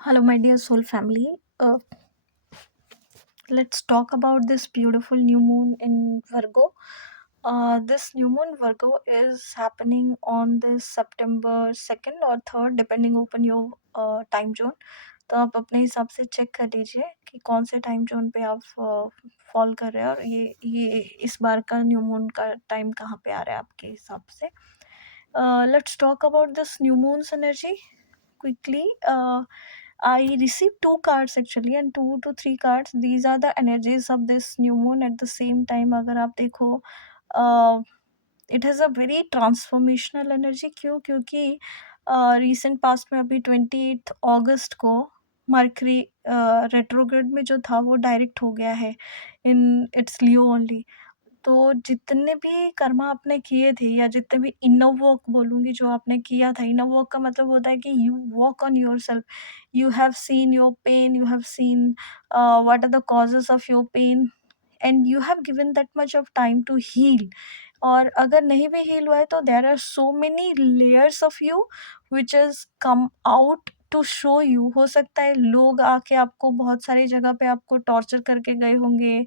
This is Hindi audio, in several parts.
Hello, my dear soul family. Let's talk about this beautiful new moon in Virgo. This new moon Virgo is happening on this September 2nd or 3rd, depending upon your time zone. तो आप अपने हिसाब से चेक कर लीजिए कि कौन से टाइम जोन पे आप फॉल कर रहे हैं और ये इस बार का न्यू मून का टाइम कहाँ पे आ रहा है आपके हिसाब से. Let's talk about this new moon's energy quickly. I received two cards actually, and 2 to 3 cards. These are the energies of this new moon at the same time. अगर आप देखो, it has a very transformational energy. क्यों? क्योंकि recent past में अभी 28 अगस्त को मर्करी रेट्रोग्रेड में जो था वो डायरेक्ट हो गया है इन इट्स लियो ओनली. तो जितने भी कर्मा आपने किए थे या जितने भी इनर वर्क बोलूँगी जो आपने किया था, इनर वर्क का मतलब होता है कि you work on yourself. You have seen your pain, you have seen what are the causes of your pain, and you have given that much of time to heal. और अगर नहीं भी हील हुआ है तो there are so many layers of you which is come out to show you. हो सकता है लोग आके आपको बहुत सारी जगह पे आपको टॉर्चर करके गए होंगे,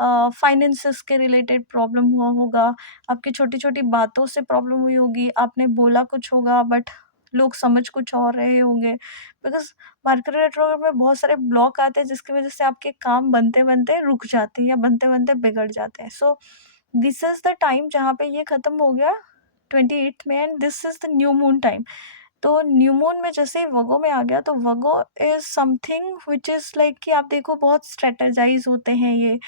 फाइनेंसेस के रिलेटेड प्रॉब्लम हुआ होगा, आपकी छोटी छोटी बातों से प्रॉब्लम हुई होगी, आपने बोला कुछ होगा बट लोग समझ कुछ और रहे होंगे. बिकॉज मरकरी रेट्रोग्रेड में बहुत सारे ब्लॉक आते हैं जिसकी वजह से आपके काम बनते बनते रुक जाते हैं या बनते बनते बिगड़ जाते हैं. So this is the time जहाँ पे ये खत्म हो गया 28th में, and this is the new moon time. तो न्यू मून में जैसे ही वर्गो में आ गया तो Virgo is something which is like कि आप देखो बहुत स्ट्रेटेजाइज होते हैं ये,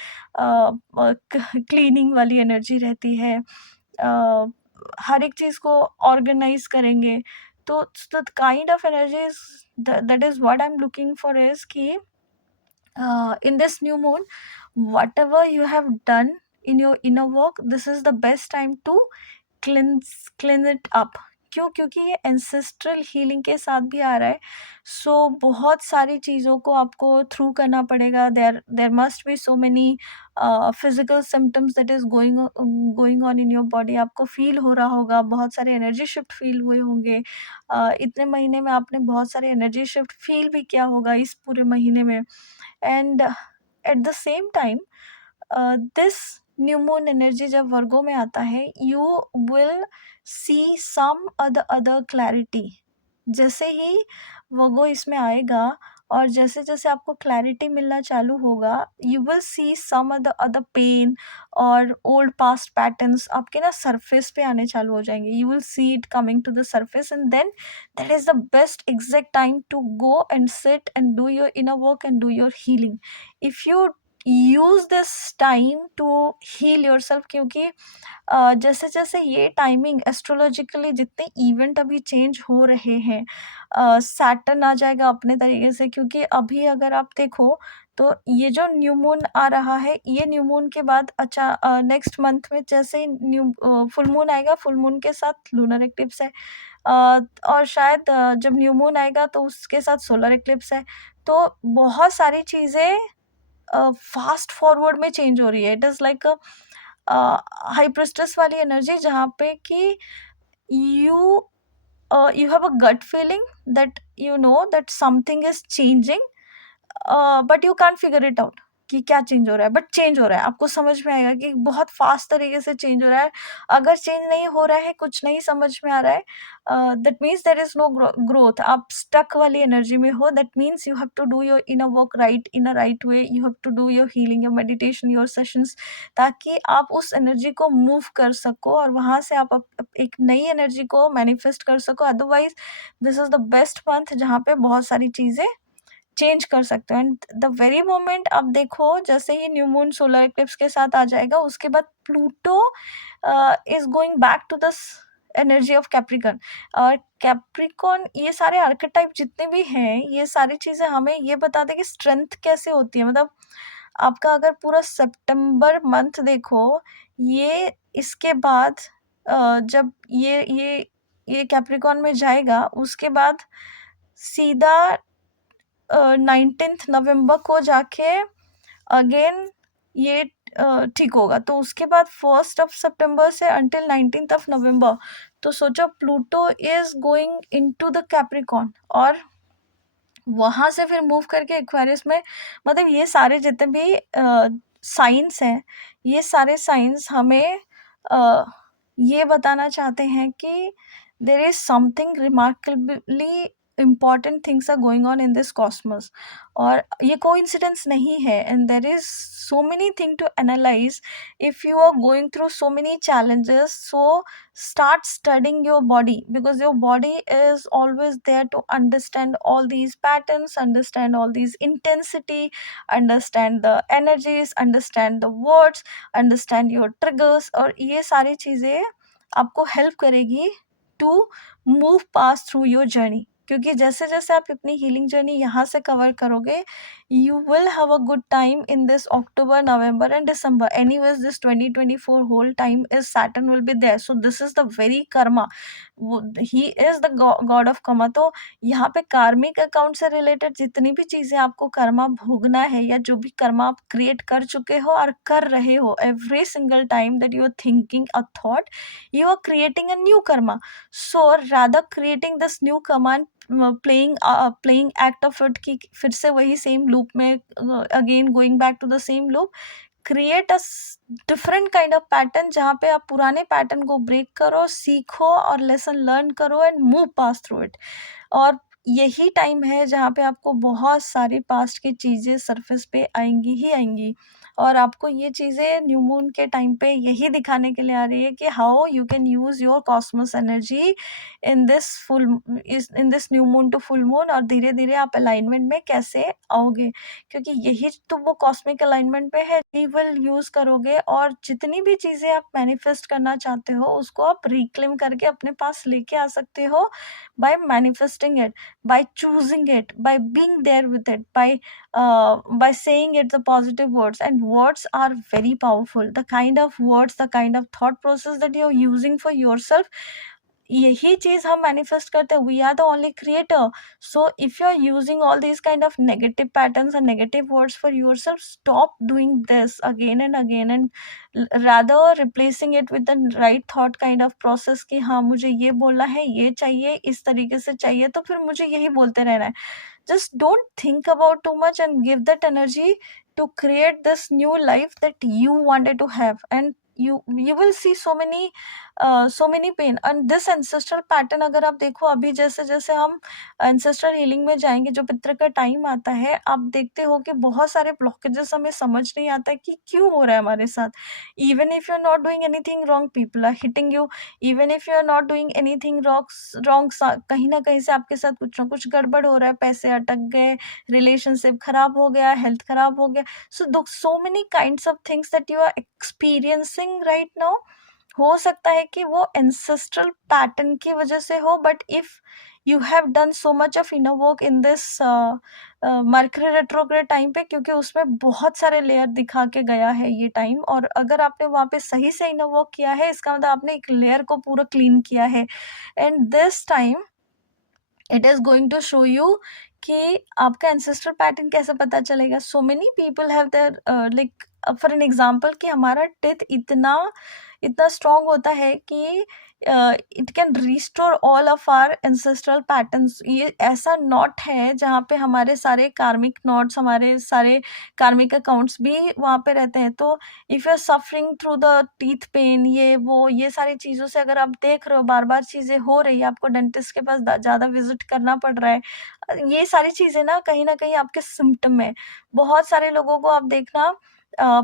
क्लीनिंग वाली एनर्जी रहती है, हर एक चीज़ को ऑर्गेनाइज करेंगे. तो the kind of energy that is what I am looking for is कि in this new moon, whatever you have done in your inner work, this is the best time to cleanse it up. क्यों? क्योंकि ये एंसेस्ट्रल हीलिंग के साथ भी आ रहा है. सो बहुत सारी चीज़ों को आपको थ्रू करना पड़ेगा. There must be so many physical symptoms that is going on in your body. आपको फील हो रहा होगा, बहुत सारे एनर्जी शिफ्ट फील हुए होंगे. इतने महीने में आपने बहुत सारे एनर्जी शिफ्ट फील भी किया होगा इस पूरे महीने में. And at the same time this new moon energy जब वर्गो में आता है, you will see some other clarity. जैसे ही वर्गो इसमें आएगा और जैसे जैसे आपको क्लैरिटी मिलना चालू होगा, you will see some other pain और ओल्ड पास्ट पैटर्न्स आपके ना सरफेस पे आने चालू हो जाएंगे. You will see it coming to the surface, and then that is the best exact time to go and sit and do your inner work and do your healing. If you use this time to heal yourself, क्योंकि जैसे जैसे ये टाइमिंग एस्ट्रोलॉजिकली जितने इवेंट अभी चेंज हो रहे हैं, सैटर्न आ जाएगा अपने तरीके से. क्योंकि अभी अगर आप देखो तो ये जो न्यू मून आ रहा है, ये न्यू मून के बाद अच्छा नेक्स्ट मंथ में जैसे ही न्यू फुल मून आएगा, फुल मून के साथ लूनर एक्लिप्स है. और शायद जब न्यू मून आएगा तो उसके साथ सोलर एक्लिप्स है. तो बहुत सारी चीज़ें फास्ट फॉरवर्ड में चेंज हो रही है. It is like high priestess वाली एनर्जी जहाँ पे कि you you have a gut feeling that you know that something is changing, but you can't figure it out कि क्या चेंज हो रहा है, बट चेंज हो रहा है. आपको समझ में आएगा कि बहुत फास्ट तरीके से चेंज हो रहा है. अगर चेंज नहीं हो रहा है, कुछ नहीं समझ में आ रहा है, that means there is no growth. आप स्टक वाली एनर्जी में हो. That means you have to do your inner work right in a right way. You have to do your healing, your meditation, your sessions, ताकि आप उस एनर्जी को मूव कर सको और वहाँ से आप एक नई एनर्जी को मैनिफेस्ट कर सको. Otherwise this is the best month जहाँ पे बहुत सारी चीज़ें चेंज कर सकते हो. एंड द वेरी मोमेंट आप देखो जैसे ही न्यू मून सोलर एक्लिप्स के साथ आ जाएगा, उसके बाद Pluto is going back to the energy of Capricorn. और कैप्रिकॉन, ये सारे आर्केटाइप जितने भी हैं, ये सारी चीज़ें हमें ये बताते हैं कि स्ट्रेंथ कैसे होती है. मतलब आपका अगर पूरा सितंबर मंथ देखो, ये इसके बाद जब ये कैप्रिकॉन में जाएगा, उसके बाद सीधा 19 नवंबर को जाके अगेन ये ठीक होगा. तो उसके बाद 1 सितंबर से अंटिल 19 नवंबर, तो सोचो Pluto is going into the Capricorn. और वहाँ से फिर मूव करके एक्वेरियस में, मतलब ये सारे जितने भी साइंस हैं, ये सारे साइंस हमें अ, ये बताना चाहते हैं कि there is something remarkably important things are going on in this cosmos, और ये कोइंसिडेंस नहीं है, and there is so many thing to analyse. If you are going through so many challenges, so start studying your body, because your body is always there to understand all these patterns, understand all these intensity, understand the energies, understand the words, understand your triggers, और ये सारी चीज़ें आपको हेल्प करेगी to move past through your journey. क्योंकि जैसे जैसे आप अपनी हीलिंग जर्नी यहाँ से कवर करोगे, you will have a good time in this October, November and December. Anyways, this 2024 whole time is Saturn will be there. So this is the very karma. He is the god of karma. तो यहाँ पे कार्मिक अकाउंट से रिलेटेड जितनी भी चीजें आपको कर्मा भोगना है, या जो भी कर्मा आप क्रिएट कर चुके हो और कर रहे हो, every single time that you are thinking a thought, you are creating a new karma. So rather creating this new karma and playing act of it, कि फिर से वही सेम लूप में again going back to the same loop, create a different kind of pattern जहाँ पे आप पुराने पैटर्न को ब्रेक करो, सीखो और लेसन लर्न करो and move past through it. और यही टाइम है जहाँ पे आपको बहुत सारी पास्ट की चीज़ें सरफेस पे आएंगी ही आएंगी, और आपको ये चीज़ें न्यू मून के टाइम पे यही दिखाने के लिए आ रही है कि how you can use your cosmos energy in this full in this new moon to full moon, और धीरे धीरे आप अलाइनमेंट में कैसे आओगे, क्योंकि यही तो वो कॉस्मिक अलाइनमेंट पे है. विल यूज करोगे और जितनी भी चीजें आप मैनिफेस्ट करना चाहते हो उसको आप रिक्लेम करके अपने पास लेके आ सकते हो, by manifesting it, by choosing it, by being there with it, by saying it the positive words. And words are very powerful. The kind of words, the kind of thought process that you're using for yourself, यही चीज हम मैनिफेस्ट करते हैं. We are the only creator. So if you are using all these kind of negative patterns and negative words for yourself, stop doing this again and again, and rather replacing it with the right thought kind of process, कि हाँ मुझे ये बोलना है, ये चाहिए, इस तरीके से चाहिए, तो फिर मुझे यही बोलते रहना है. Just don't think about too much and give that energy to create this new life that you wanted to have. And you will see so many pain and this ancestral pattern. अगर आप देखो अभी जैसे जैसे हम ancestral healing में जाएंगे, जो पितृ का टाइम आता है, आप देखते हो कि बहुत सारे ब्लॉकेजेस हमें समझ नहीं आता है कि क्यों हो रहा है हमारे साथ. Even if you are not doing anything wrong, people are hitting you. Even if you are not doing anything wrong, कहीं ना कहीं से आपके साथ कुछ ना कुछ गड़बड़ हो रहा है, पैसे अटक गए, रिलेशनशिप खराब हो गया, हेल्थ खराब हो गया. So many kinds of things that you are experiencing right now. हो सकता है कि वो एंसेस्ट्रल पैटर्न की वजह से हो, but if you have done so much of inner work in this mercury retrograde time पे, क्योंकि उसमें बहुत सारे लेयर दिखा के गया है ये टाइम, और अगर आपने वहाँ पे सही से इनर वर्क किया है, इसका मतलब आपने एक लेयर को पूरा क्लीन किया है. And this time it is going to show you कि आपका एंसेस्ट्रल पैटर्न कैसे पता चलेगा. So many people have their like for an example, कि हमारा टेथ इतना इतना स्ट्रांग होता है कि it can restore all of our ancestral patterns. ये ऐसा नॉट है जहाँ पे हमारे सारे कार्मिक नॉट्स, हमारे सारे कार्मिक अकाउंट्स भी वहाँ पे रहते हैं. तो if you are suffering through the teeth pain, ये सारी चीज़ों से अगर आप देख रहे हो बार बार चीज़ें हो रही है, आपको डेंटिस्ट के पास ज़्यादा विजिट करना पड़ रहा है, ये सारी चीज़ें ना कहीं आपके सिम्टम है. बहुत सारे लोगों को आप देखना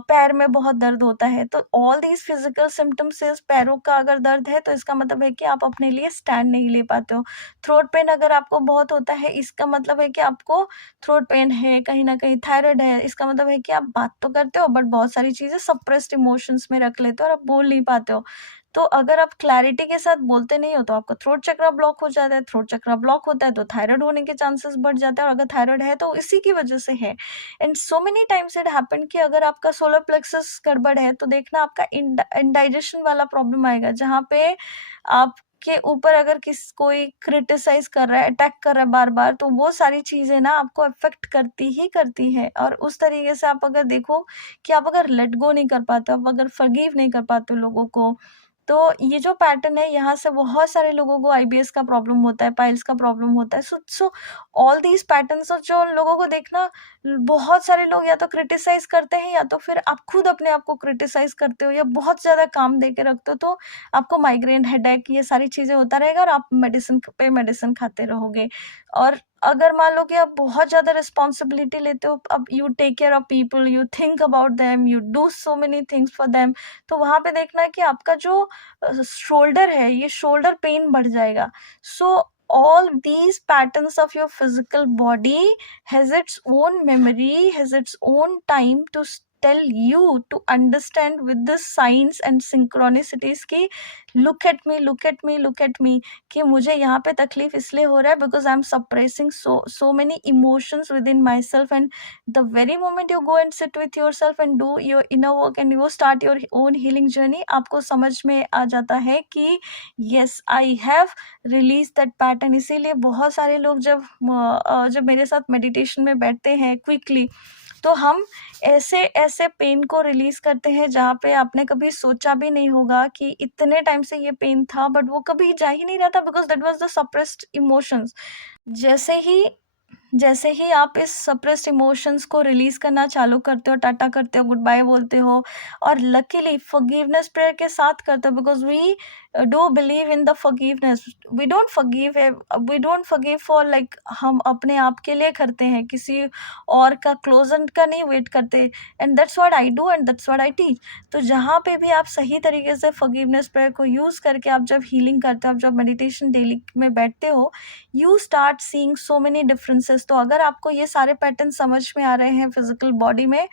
पैर में बहुत दर्द होता है, तो all these physical symptoms is, पैरों का अगर दर्द है तो इसका मतलब है कि आप अपने लिए स्टैंड नहीं ले पाते हो. थ्रोट पेन अगर आपको बहुत होता है, इसका मतलब है कि आपको थ्रोट पेन है. कहीं ना कहीं थायराइड है, इसका मतलब है कि आप बात तो करते हो बट बहुत सारी चीजें सप्रेस्ड इमोशंस में रख लेते हो और आप बोल नहीं पाते हो. तो अगर आप क्लैरिटी के साथ बोलते नहीं हो तो आपका थ्रोट चक्रा ब्लॉक हो जाता है. थ्रोट चक्रा ब्लॉक होता है तो थायराइड होने के चांसेस बढ़ जाते हैं, और अगर थायराइड है तो इसी की वजह से है. And so many times it happen कि अगर आपका सोलर प्लेक्सस गड़बड़ है तो देखना आपका इंडाइजेशन वाला प्रॉब्लम आएगा, जहाँ पे आपके ऊपर अगर कोई क्रिटिसाइज कर रहा है, अटैक कर रहा है बार बार, तो वो सारी चीजें ना आपको अफेक्ट करती ही करती है. और उस तरीके से आप अगर देखो कि आप अगर लेट गो नहीं कर पाते, आप अगर फॉरगिव नहीं कर पाते लोगों को, तो ये जो पैटर्न है, यहाँ से बहुत सारे लोगों को आईबीएस का प्रॉब्लम होता है, पाइल्स का प्रॉब्लम होता है। सो ऑल दीज़ पैटर्न्स, और जो लोगों को देखना, बहुत सारे लोग या तो क्रिटिसाइज़ करते हैं, या तो फिर आप खुद अपने आप को क्रिटिसाइज़ करते हो, या बहुत ज़्यादा काम दे के रखते हो, तो आपको माइग्रेन, हेडेक, ये सारी चीज़ें होता रहेगा, और आप मेडिसिन पे मेडिसिन खाते रहोगे। और अगर मान लो कि आप बहुत ज़्यादा रिस्पॉन्सिबिलिटी लेते हो, अब you take care of people, you think about them, you do so many things for them, तो वहाँ पे देखना है कि आपका जो शोल्डर है, ये शोल्डर पेन बढ़ जाएगा। सो all these patterns of your physical body has its own memory, has its own time to tell you to understand with the signs and synchronicities कि look at me, look at me, look at me, कि मुझे यहाँ पे तकलीफ इसलिए हो रहा है because I'm suppressing so many emotions within myself, and the very moment you go and sit with yourself and do your inner work and you start your own healing journey, आपको समझ में आ जाता है कि yes, I have released that pattern। इसीलिए बहुत सारे लोग जब मेरे साथ मेडिटेशन में बैठते हैं क्विकली, तो हम ऐसे ऐसे पेन को रिलीज करते हैं जहाँ पे आपने कभी सोचा भी नहीं होगा कि इतने टाइम से ये पेन था, बट वो कभी जा ही नहीं रहा था, because that was the suppressed emotions. जैसे ही जैसे ही आप इस सप्रेस्ड इमोशंस को रिलीज करना चालू करते हो, टाटा करते हो, गुड बाय बोलते हो, और लकीली फॉरगिवनेस प्रेयर के साथ करते हो, because we do believe in the forgiveness. We don't forgive for like हम अपने आप के लिए करते हैं, किसी और का क्लोजर का नहीं वेट करते। And that's what I do and that's what I teach. तो जहाँ पे भी आप सही तरीके से फॉरगिवनेस प्रेयर को यूज़ करके आप जब हीलिंग करते हो, आप जब मेडिटेशन डेली में बैठते हो, you start seeing so many differences. तो अगर आपको ये सारे पैटर्न समझ में आ रहे हैं फिजिकल बॉडी में,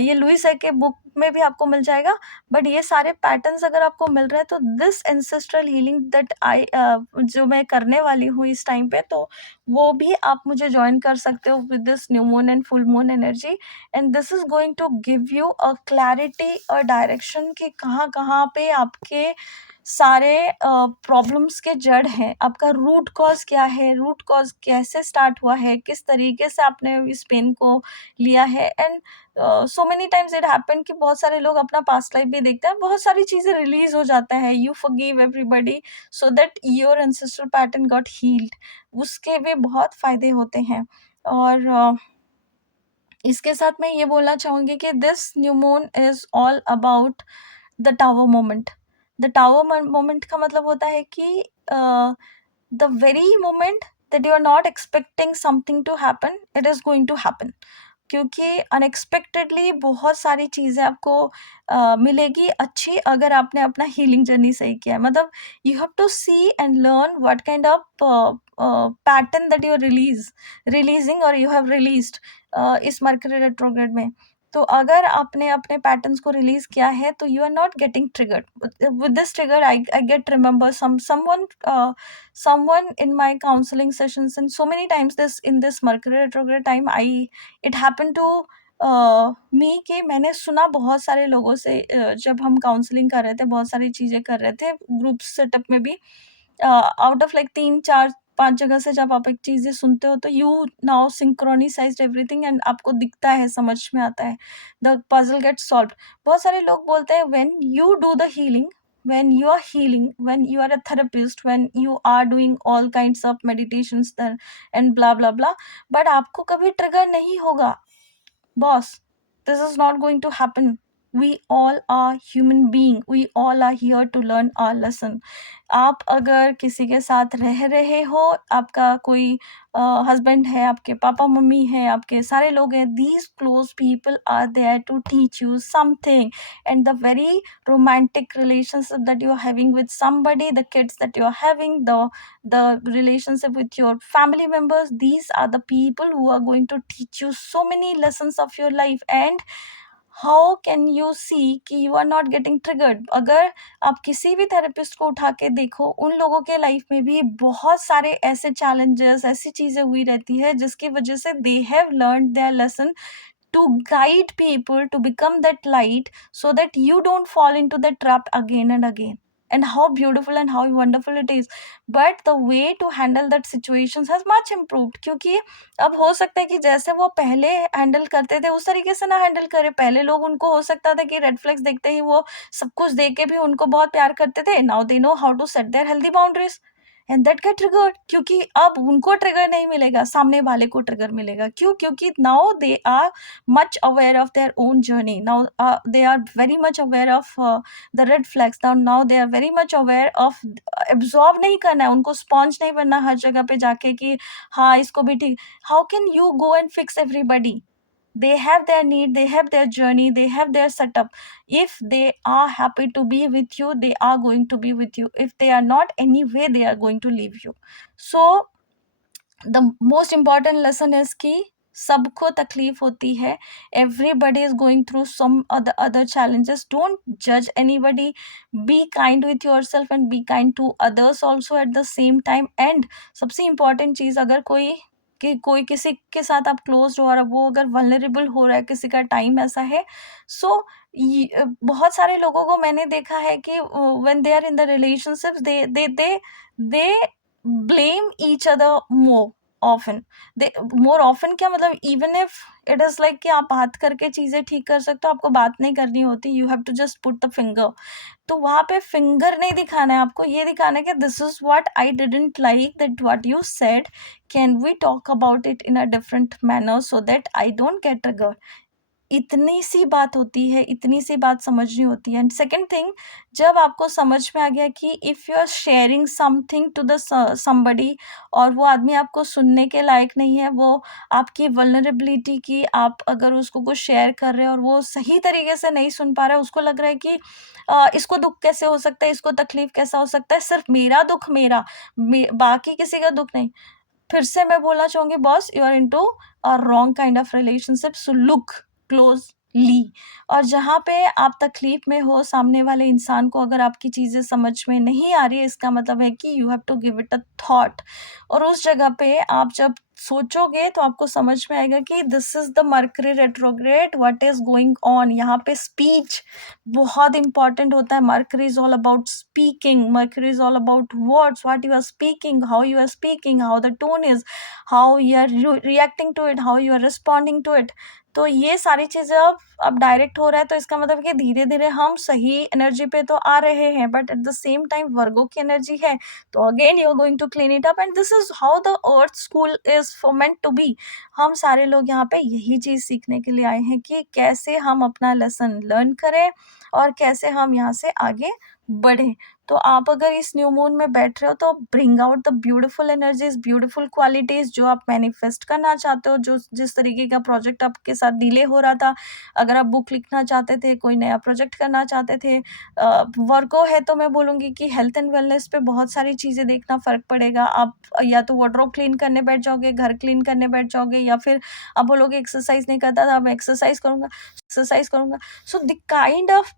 ये लुइस है के बुक में भी आपको मिल जाएगा, बट ये सारे पैटर्न्स अगर आपको मिल रहे हैं, तो this ancestral healing that I जो मैं करने वाली हूँ इस टाइम पे, तो वो भी आप मुझे ज्वाइन कर सकते हो with this new moon and full moon energy. And this is going to give you a clarity और डायरेक्शन कि कहाँ कहाँ पे आपके सारे प्रॉब्लम्स के जड़ हैं, आपका रूट कॉज क्या है, रूट कॉज कैसे स्टार्ट हुआ है, किस तरीके से आपने इस पेन को लिया है। And so many times it happen कि बहुत सारे लोग अपना पास्ट लाइफ भी देखते हैं, बहुत सारी चीज़ें रिलीज हो जाता है, you forgive everybody so that your ancestral pattern got healed. उसके भी बहुत फायदे होते हैं। और इसके साथ मैं ये बोलना चाहूँगी कि this new moon is all about the tower moment. The tower moment का मतलब होता है कि the very moment that you are not expecting something to happen, it is going to happen. क्योंकि अनएक्सपेक्टेडली बहुत सारी चीज़ें आपको मिलेगी अच्छी, अगर आपने अपना हीलिंग जर्नी सही किया है। मतलब you have to see and learn what kind of pattern that you are releasing और यू हैव रिलीज्ड इस मर्करी रेट्रोग्रेड में। तो अगर आपने अपने पैटर्न्स को रिलीज किया है, तो you are not getting triggered with this trigger. I get remember someone in my counseling sessions, and so many times this in this mercury retrograde time it happened to me कि मैंने सुना बहुत सारे लोगों से, जब हम काउंसलिंग कर रहे थे, बहुत सारी चीज़ें कर रहे थे ग्रुप सेटअप में भी, आउट ऑफ लाइक 3 4 5 जगह से जब आप एक चीज़ें सुनते हो, तो यू नाउ सिंक्रोनिसाइज्ड एवरीथिंग, एंड आपको दिखता है, समझ में आता है, द पजल गेट्स सॉल्व्ड। बहुत सारे लोग बोलते हैं when you do the healing, when you are healing, when you are a therapist, when you are doing all kinds of meditations then and blah blah blah, but आपको कभी ट्रिगर नहीं होगा boss, this is not going to happen। we all are human being, we all are here to learn our lesson। आप अगर किसी के साथ रह रहे हो, आपका कोई हस्बैंड है, आपके पापा मम्मी हैं, आपके सारे लोग हैं, these close people are there to teach you something। and the very romantic relationship that you are having with somebody, the kids that you are having, the relationship with your family members, these are the people who are going to teach you so many lessons of your life। and how can you see कि you are not getting triggered? अगर आप किसी भी थेरेपिस्ट को उठा के देखो, उन लोगों के लाइफ में भी बहुत सारे ऐसे चैलेंजेस, ऐसी चीज़ें हुई रहती है जिसकी वजह से they have learned their lesson to guide people to become that light so that you don't fall into the trap again and again। and how beautiful and how wonderful it is. But the way to handle that situations has much improved, क्योंकि अब हो सकता है कि जैसे वो पहले हैंडल करते थे उस तरीके से ना हैंडल करे। पहले लोग, उनको हो सकता था कि रेड फ्लैग्स देखते ही वो सब कुछ देख के भी उनको बहुत प्यार करते थे। Now they know how to set their healthy boundaries and that get triggered, क्योंकि अब उनको ट्रिगर नहीं मिलेगा, सामने वाले को ट्रिगर मिलेगा। क्यों? क्योंकि now they are much aware of their own journey. Now they are very much aware of the red flags. Now they are very much aware of absorb नहीं करना है उनको, sponge नहीं बनना हर जगह पे जाके कि हाँ इसको भी ठीक। How can you go and fix everybody? They have their need, they have their journey, they have their setup. If they are happy to be with you, they are going to be with you. If they are not, anyway they are going to leave you. So the most important lesson is कि सबको तकलीफ होती है, everybody is going through some other challenges. Don't judge anybody, be kind with yourself and be kind to others also at the same time. And सबसे important चीज़, अगर कोई किसी के साथ आप क्लोज हो और वो अगर वल्नरेबल हो रहा है, किसी का टाइम ऐसा है, सो बहुत सारे लोगों को मैंने देखा है कि when they are in the relationships, they blame each other more often. They more often क्या मतलब, even if it is like कि आप बात करके चीजें ठीक कर सकते हो, आपको बात नहीं करनी होती, you have to just put the finger. तो वहां पे फिंगर नहीं दिखाना है, आपको ये दिखाना है कि this is what I didn't like, that what you said, can we talk about it in a different manner so that I don't get triggered. इतनी सी बात होती है, इतनी सी बात समझनी होती है। एंड सेकंड थिंग, जब आपको समझ में आ गया कि if you are sharing something to the somebody और वो आदमी आपको सुनने के लायक नहीं है, वो आपकी वल्नरेबिलिटी की आप अगर उसको कुछ शेयर कर रहे हो और वो सही तरीके से नहीं सुन पा रहा है, उसको लग रहा है कि इसको दुःख कैसे हो सकता है, इसको तकलीफ़ कैसा हो सकता है, सिर्फ़ मेरा दुःख मेरा, बाकी किसी का दुःख नहीं। फिर से मैं बोलना चाहूँगी, boss, you are into a wrong kind of relationship, so look closely. और जहाँ पे आप तकलीफ में हो, सामने वाले इंसान को अगर आपकी चीज़ें समझ में नहीं आ रही है, इसका मतलब है कि you have to give it a thought. और उस जगह पे आप जब सोचोगे तो आपको समझ में आएगा कि this is the Mercury retrograde, what is going on. यहाँ पे स्पीच बहुत इंपॉर्टेंट होता है। Mercury is all about speaking, Mercury is all about words, what you are speaking, how you are speaking, how the tone is, how you are reacting to it, how you are responding to it. तो ये सारी चीज़ें अब डायरेक्ट हो रहा है, तो इसका मतलब है कि धीरे-धीरे हम सही एनर्जी पे तो आ रहे हैं, but at the same time Virgo की एनर्जी है, तो again you are going to clean it up and this is how the earth school is for meant to be. हम सारे लोग यहाँ पे यही चीज़ सीखने के लिए आए हैं कि कैसे हम अपना लेसन लर्न करें और कैसे हम यहाँ से आगे बढ़ें। तो आप अगर इस न्यू मून में बैठ रहे हो तो bring out the beautiful energies, beautiful qualities जो आप मैनिफेस्ट करना चाहते हो, जो जिस तरीके का प्रोजेक्ट आपके साथ डिले हो रहा था, अगर आप बुक लिखना चाहते थे, कोई नया प्रोजेक्ट करना चाहते थे, वर्को है, तो मैं बोलूँगी कि हेल्थ एंड वेलनेस पे बहुत सारी चीज़ें देखना फ़र्क पड़ेगा। आप या तो वार्डरोब क्लीन करने बैठ जाओगे, घर क्लीन करने बैठ जाओगे, या फिर आप बोलोगे एक्सरसाइज नहीं करता था, मैं एक्सरसाइज करूँगा, एक्सरसाइज करूँगा। So the kind of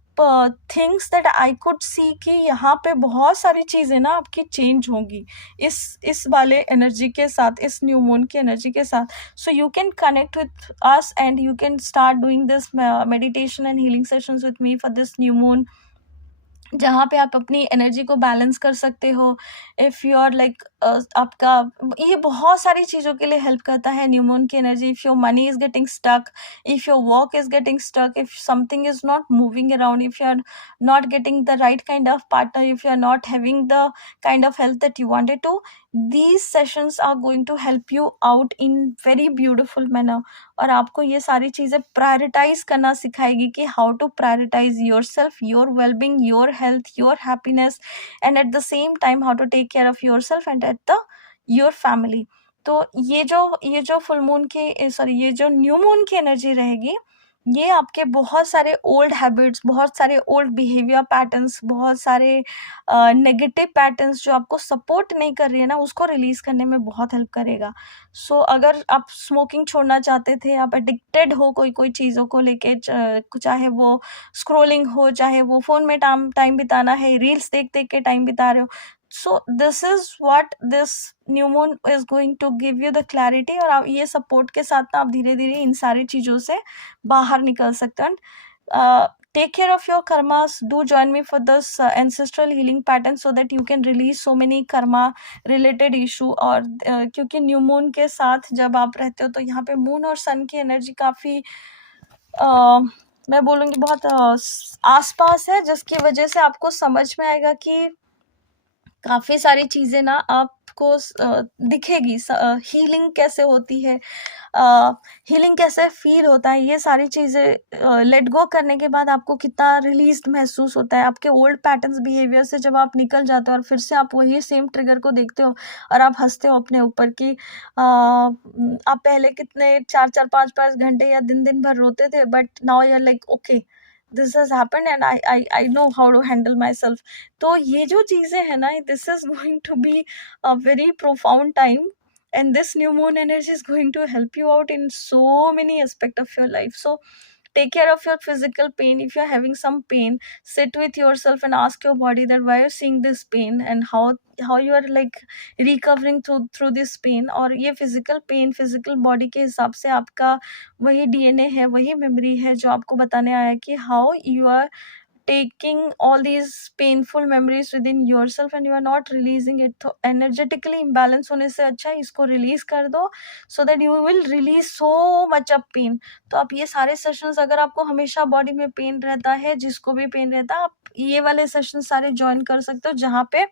things that I could see कि यहाँ पे बहुत सारी चीज़ें ना आपकी चेंज होंगी इस वाले एनर्जी के साथ, इस न्यू मून की एनर्जी के साथ। So you can connect with us and you can start doing this meditation and healing sessions with me for this new moon, जहाँ पे आप अपनी एनर्जी को बैलेंस कर सकते हो। इफ़ यू आर लाइक आपका ये बहुत सारी चीज़ों के लिए हेल्प करता है न्यू मून की energy. If your money is getting stuck, if your work is getting stuck, if something is not moving around, if you are not getting the right kind of partner, if you are not having the kind of health that you wanted to, these sessions are going to help you out in very beautiful manner। और आपको ये सारी चीज़ें प्रायोरिटाइज करना सिखाएगी कि how to prioritise yourself, your wellbeing, your health, your happiness, and at the same time how to take care of yourself and at the your family. तो ये जो फुल मून की सॉरी ये जो न्यू मून की एनर्जी रहेगी, ये आपके बहुत सारे ओल्ड हैबिट्स, बहुत सारे ओल्ड बिहेवियर पैटर्न्स, बहुत सारे नेगेटिव पैटर्न्स जो आपको सपोर्ट नहीं कर रही है ना, उसको रिलीज़ करने में बहुत हेल्प करेगा। सो अगर आप स्मोकिंग छोड़ना चाहते थे, आप एडिक्टेड हो कोई चीज़ों को लेके, चाहे वो स्क्रॉलिंग हो, चाहे वो फ़ोन में टाइम बिताना है, रील्स देख के टाइम बिता रहे हो, so this is what this new moon is going to give you the clarity. और आप ये सपोर्ट के साथ ना आप धीरे-धीरे इन सारी चीज़ों से बाहर निकल सकते हैं। take care of your karmas. Do join me for this ancestral healing pattern so that you can release so many karma related issue. और क्योंकि न्यू मून के साथ जब आप रहते हो तो यहाँ पे मून और सन की एनर्जी काफ़ी मैं बोलूँगी बहुत आसपास है, जिसकी वजह से आपको समझ में आएगा कि काफ़ी सारी चीज़ें ना आपको दिखेगी, हीलिंग कैसे होती है, हीलिंग कैसे फील होता है, ये सारी चीज़ें लेट गो करने के बाद आपको कितना रिलीज्ड महसूस होता है। आपके ओल्ड पैटर्न्स बिहेवियर से जब आप निकल जाते हो और फिर से आप वही सेम ट्रिगर को देखते हो और आप हंसते हो अपने ऊपर कि आप पहले कितने 4-4 5-5 घंटे या दिन भर रोते थे, but now you are like okay, this has happened and I know how to handle myself. तो ये जो चीज़ें हैं ना, this is going to be a very profound time, and this new moon energy is going to help you out in so many aspect of your life. So take care of your physical pain. If you're having some pain, sit with yourself and ask your body that why you're seeing this pain and how you are like recovering through this pain. और ये physical pain physical body के हिसाब से आपका वही DNA है, वही memory है जो आपको बताने आया है कि how you are taking all these painful memories within yourself and you are not releasing it. तो energetically imbalance होने से अच्छा है इसको release कर दो, so that you will release so much of pain. तो आप ये सारे सेशंस, अगर आपको हमेशा बॉडी में पेन रहता है, जिसको भी पेन रहता है, आप ये वाले सेशन सारे ज्वाइन कर सकते हो, जहाँ पे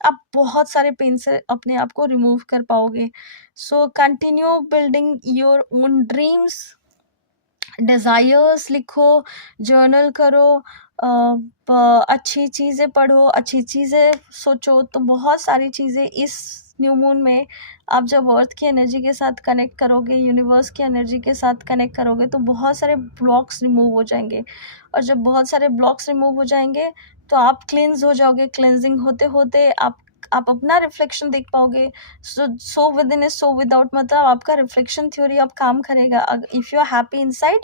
आप बहुत सारे पेन से अपने आप को रिमूव कर पाओगे. So continue building your own dreams, desires लिखो, जर्नल करो, अच्छी चीज़ें पढ़ो, अच्छी चीज़ें सोचो. तो बहुत सारी चीज़ें इस न्यू मून में आप जब अर्थ की एनर्जी के साथ कनेक्ट करोगे, यूनिवर्स की एनर्जी के साथ कनेक्ट करोगे, तो बहुत सारे ब्लॉक्स रिमूव हो जाएंगे. और जब बहुत सारे ब्लॉक्स रिमूव हो जाएंगे तो आप क्लींस हो जाओगे. क्लेंजिंग होते होते आप अपना रिफ्लेक्शन देख पाओगे. So within is so without, मतलब आपका रिफ्लेक्शन थ्योरी अब काम करेगा. If you are happy inside,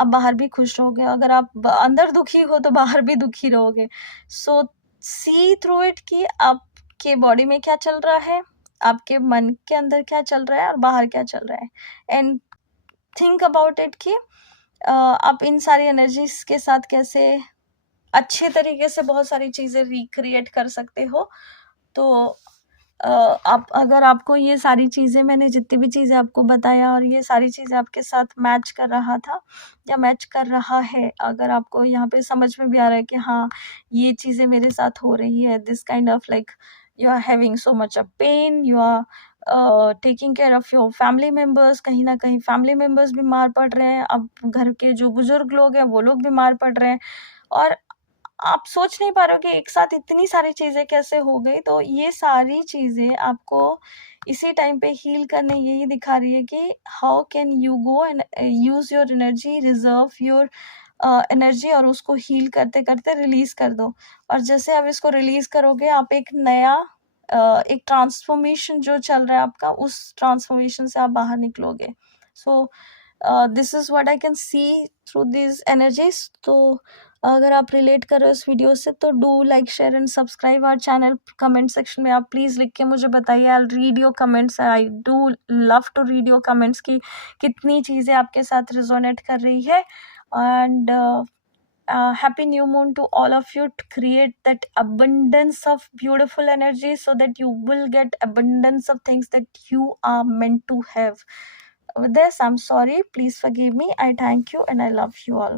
आप बाहर भी खुश रहोगे. अगर आप अंदर दुखी हो तो बाहर भी दुखी रहोगे. सो सी थ्रू इट कि आपके बॉडी में क्या चल रहा है, आपके मन के अंदर क्या चल रहा है और बाहर क्या चल रहा है. एंड थिंक अबाउट इट कि आप इन सारी एनर्जीज के साथ कैसे अच्छे तरीके से बहुत सारी चीज़ें रिक्रिएट कर सकते हो. तो आप, अगर आपको ये सारी चीज़ें, मैंने जितनी भी चीज़ें आपको बताया और ये सारी चीज़ें आपके साथ मैच कर रहा था या मैच कर रहा है, अगर आपको यहाँ पे समझ में भी आ रहा है कि हाँ ये चीज़ें मेरे साथ हो रही है, this kind of like you are having so much of pain, you are taking care of your family members, कहीं ना कहीं फैमिली मेम्बर्स बीमार पड़ रहे हैं, अब घर के जो बुजुर्ग लोग हैं वो लोग बीमार पड़ रहे हैं, और आप सोच नहीं पा रहे हो कि एक साथ इतनी सारी चीज़ें कैसे हो गई. तो ये सारी चीज़ें आपको इसी टाइम पे हील करने यही दिखा रही है कि how can you go and use your energy, reserve your energy, और उसको हील करते करते रिलीज कर दो. और जैसे आप इसको रिलीज करोगे, आप एक नया एक ट्रांसफॉर्मेशन जो चल रहा है आपका, उस ट्रांसफॉर्मेशन से आप बाहर निकलोगे. सो this is what I can see through this energies. तो अगर आप रिलेट कर रहे हो इस वीडियो से तो do like, share and subscribe our channel. Comment section में आप प्लीज़ लिख के मुझे बताइए. I read your comments. I do love to read your comments कि कितनी चीज़ें आपके साथ रिजोनेट कर रही है. And happy new moon to all of you, to create that abundance of beautiful energy so that you will get abundance of things that you are meant to have. With this, I'm sorry, please forgive me. I thank you and I love you all.